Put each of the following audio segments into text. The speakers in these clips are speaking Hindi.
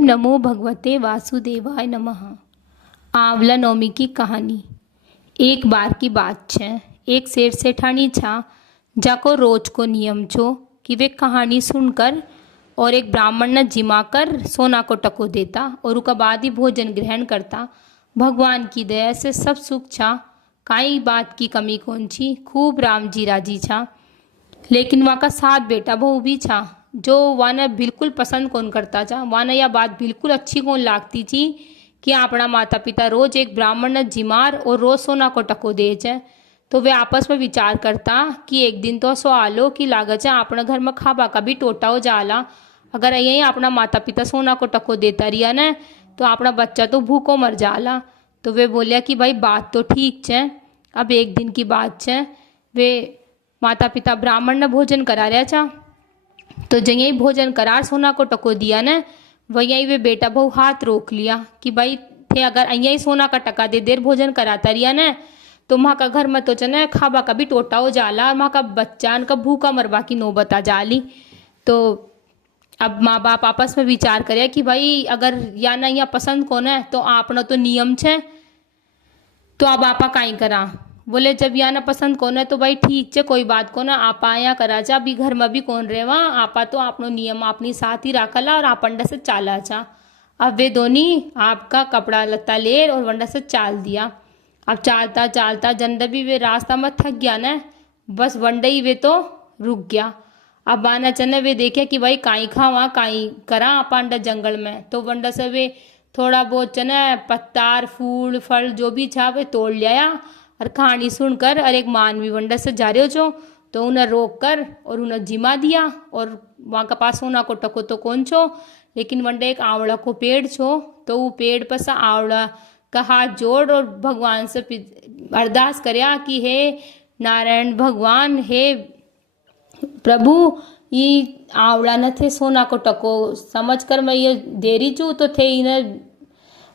ओम नमो भगवते वासुदेवाय नमः। आंवला नवमी की कहानी। एक बार की बात छे, एक सेठ सेठानी छा जाको रोज को नियम छो कि वे कहानी सुनकर और एक ब्राह्मण न जिमाकर सोना को टको देता और उसका बाद ही भोजन ग्रहण करता। भगवान की दया से सब सुख छा, काई बात की कमी कौन छी, खूब राम जी राजी छा। लेकिन वहाँ का सात बेटा बहू भी छा जो वाने बिल्कुल पसंद कौन करता था। वाने यह बात बिल्कुल अच्छी कौन लागती थी कि अपना माता पिता रोज एक ब्राह्मण न जिमार और रोज सोना को टको दे जाए। तो वे आपस में विचार करता कि एक दिन तो सो आलो कि लागत है अपने घर में खाबा का भी टोटा हो जाला। अगर यही अपना माता पिता सोना को टको देता रिया न तो अपना बच्चा तो भूखो मर जाला। तो वे बोलिया कि भाई बात तो ठीक है। अब एक दिन की बात है, वे माता पिता ब्राह्मण ने भोजन करा रहा था। तो जही भोजन करार सोना को टको दिया न वही वे बेटा बहु हाथ रोक लिया कि भाई थे अगर यही सोना का टका दे देर भोजन कराता रिया न तो वहाँ का घर में तो चने खाबा का भी टोटा हो जाला, वहाँ का बच्चा का भूखा मरवा की नौबत आ जाली। तो अब माँ बाप आपस में विचार करे कि भाई अगर या ना या पसंद कौन है तो आपना तो नियम छे तो अब आपा काई करा। बोले जब या ना पसंद कौन है तो भाई ठीक है कोई बात को ना आप आया करा जा, अभी घर में भी कौन रेवा, आपा तो आपनो नियम अपनी साथ ही राखला और आप अंडा से चाला जा। अब वे दोनों आपका कपड़ा लत्ता ले और वंडा से चाल दिया। अब चालता चालता जंदर भी वे रास्ता में थक गया ना, बस वंडे ही वे तो रुक गया। अब बाना चने वे देखे कि भाई काई खावा काई करा आप अंडा जंगल में। तो वंडा से वे थोड़ा बहुत चने पत्तार फूल फल जो भी था वे तोड़ लिया और कहानी सुनकर और एक मानवी वंडा से जा रहे हो जो तो उन्हें रोक कर और उन्हें जिमा दिया। और वहाँ का पास सोना को टको तो कौन छो, लेकिन वंडे एक आंवला को पेड़ छो। तो वो पेड़ पर सा आंवला का हाथ जोड़ और भगवान से अरदास करया कि हे नारायण भगवान, हे प्रभु, ये आंवला न थे सोना को टको समझ कर मैं ये देरी चू तो थे इन्हें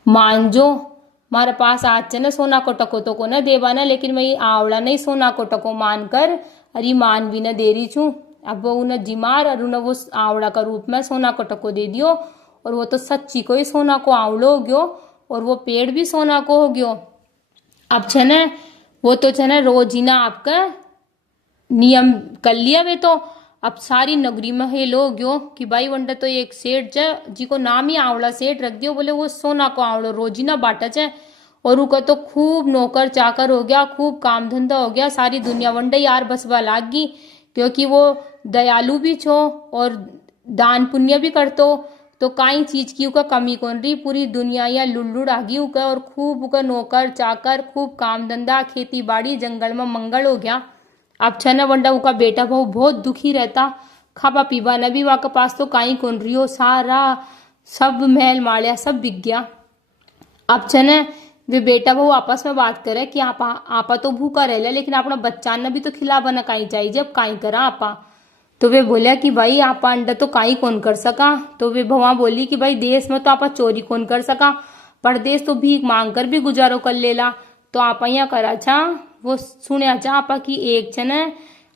मान जो मारे पास आज न सोना को टको तो को न देवा न, लेकिन मैं ये आंवला नहीं सोना को टको मान कर अरे मान भी न दे रही छू। अब वो उन्हें जिमार और उन्हें वो आंवला का रूप में सोना को टको दे दियो और वो तो सच्ची को ही सोना को आंवलो हो गयो और वो पेड़ भी सोना को हो गयो। अब छने वो तो छने रोज ही ना आपका नियम कर लिया वे तो अब सारी नगरी में हे लोग गयो कि भाई वंडा तो एक सेठ है जी को नाम ही आंवला सेठ रख दियो, बोले वो सोना को आंवलो रोजी ना बाटा है। और उका तो खूब नौकर चाकर हो गया, खूब काम धंधा हो गया, सारी दुनिया वंडे यार बसवा लाग गई क्योंकि वो दयालु भी छो और दान पुण्य भी करतो। तो काई चीज की उका कमी कौन रही, पूरी दुनिया या लुल्लुड़ आ गई उका और खूब उका नौकर चाकर खूब काम धंधा खेती बाड़ी जंगल में मंगल हो गया। अब छना वंडा उका बेटा बहु बहुत दुखी रहता, खाबा पीबा न भी वहाँ के पास तो काई कौन रही हो, सारा सब महल मालिया सब बिक गया। अब छने वे बेटा बहु आपस में बात करे कि आपा तो भूखा रह लिया लेकिन अपना बच्चा न भी तो खिलाबा न काई चाहिए, जब काई करा आपा। तो वे बोलिया कि भाई आपा अंडा तो काई कौन कर सका। तो वे भवा बोली कि भाई देश में तो आपा चोरी कौन कर सका, परदेश तो भीख मांग कर भी गुजारो कर लेला। तो आप यहाँ करा छा वो सुनिया छा आपा की एक छने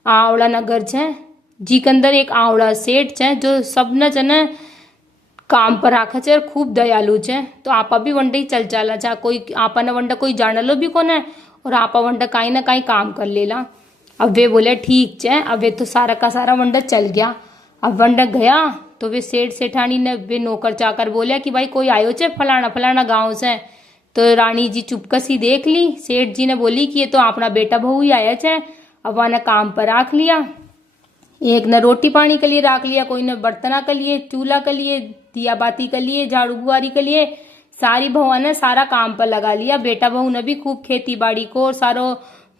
आंवला नगर छे जी के अंदर एक आंवला सेठ छे जो सब न छने काम पर आखा छे और खूब दयालु छे। तो आपा भी वंडे ही चल चाला छा, कोई आपा न वंडा कोई जानलो भी कोने और आपा वंडा काई ना काई काम कर लेला। अब वे बोले ठीक है। अब वे तो सारा का सारा वंडा चल गया। अब वंडा गया तो वे सेठ सेठानी ने वे नौकर चाकर बोलिया कि भाई कोई आयो छे फलाना फलाना गांव से। तो रानी जी चुपकसी देख ली, सेठ जी ने बोली कि ये तो अपना बेटा बहू ही आया छे। अब वहाँ ने काम पर राख लिया, एक ने रोटी पानी के लिए राख लिया, कोई ने बर्तना के लिए, चूल्हा के लिए, दिया बाती के लिए, झाड़ू बुआरी के लिए, सारी बहुआ ने सारा काम पर लगा लिया। बेटा बहू ने भी खूब खेती बाड़ी को और सारो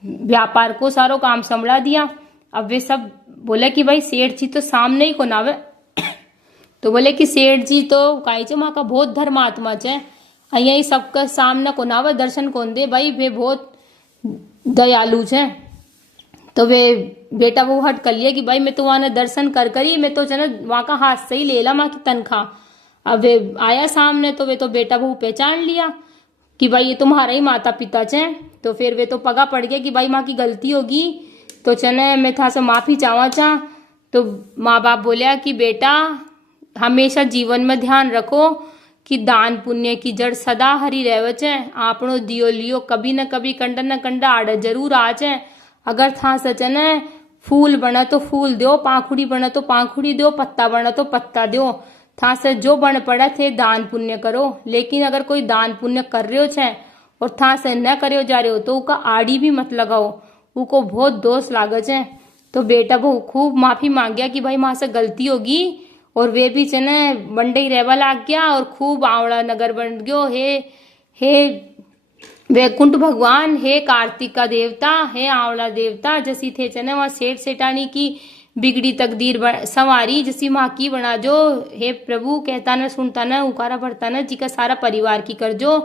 व्यापार को सारो काम संभला दिया। अब वे सब बोले कि भाई सेठ जी तो सामने ही को नावे तो बोले कि सेठ जी तो काई चे माँ का बहुत धर्मात्मा चे, यही सबका सामने को नावे दर्शन कौन दे, भाई वे बहुत दयालु छे। तो वे बेटा वो हट कर लिया कि भाई मैं तो वहां दर्शन कर करी मैं तो चना वहां का हाथ से ही ले ला माँ की तनख्वाह। अब वे आया सामने तो वे तो बेटा बहू पहचान लिया कि भाई ये तुम्हारा ही माता पिता छे। तो फिर वे तो पगा पड़ गया कि भाई माँ की गलती होगी तो चने मैं था से माफी चाहवा चाह। तो माँ बाप बोलिया कि बेटा हमेशा जीवन में ध्यान रखो कि दान पुण्य की जड़ सदा हरी रहवच है। आपनो दियो लियो कभी न कभी कंडा न कंडा आड़ जरूर आज है। अगर था सचन है फूल बना तो फूल दो, पाखुड़ी बना तो पाखुड़ी दो, पत्ता बना तो पत्ता दो। था से जो बन पड़ा थे दान पुण्य करो। लेकिन अगर कोई दान पुण्य कर रहे हो छे और था से न करो जा रहे हो तो उका आड़ी भी मत लगाओ, उको बहुत दोष लागत है। तो बेटा वो खूब माफी मांग गया कि भाई माँ से गलती होगी, और वे भी चने बंडे ही रहवा लाग गया और खूब आवड़ा नगर बन गयो। हे वैकुंठ भगवान, हे कार्तिक का देवता, हे आवड़ा देवता, जैसी थे चने वहां सेठ सेठानी की बिगड़ी तकदीर संवारी जैसी माँ की बना जो। हे प्रभु कहता न सुनता न उकारा भरता न जी का सारा परिवार की कर जो,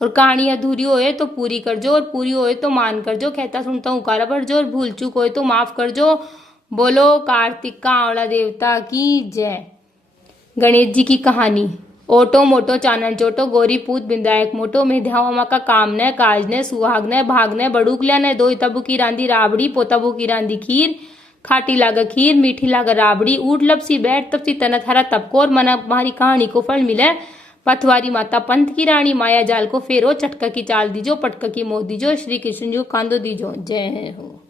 और कहानी अधूरी होए तो पूरी कर जो, और पूरी होए तो मान कर जो, कहता सुनता उकारा भर जो, और भूल चूक होए तो माफ कर जो। बोलो कार्तिक का आवड़ा देवता की जय। गणेश जी की कहानी। ओटो मोटो चानन चोटो गोरी पूत बिंदायक मोटो, मेध्यावा माँ का काम न काज न सुहाग न भाग न बड़ूकल्या न दो तबु की रांदी राबड़ी पोतबु की रांदी खीर, खाटी लाग खीर मीठी लाग राबड़ी, ऊट लपसी बैठ तपसी तना थारा तपकोर, मना तुम्हारी कहानी को फल मिले। पथवारी माता पंथ की रानी, माया जाल को फेरो, चटका की चाल दीजो पटका की मोह दीजो, श्री कृष्ण जी को कांदो दीजो। जय हो।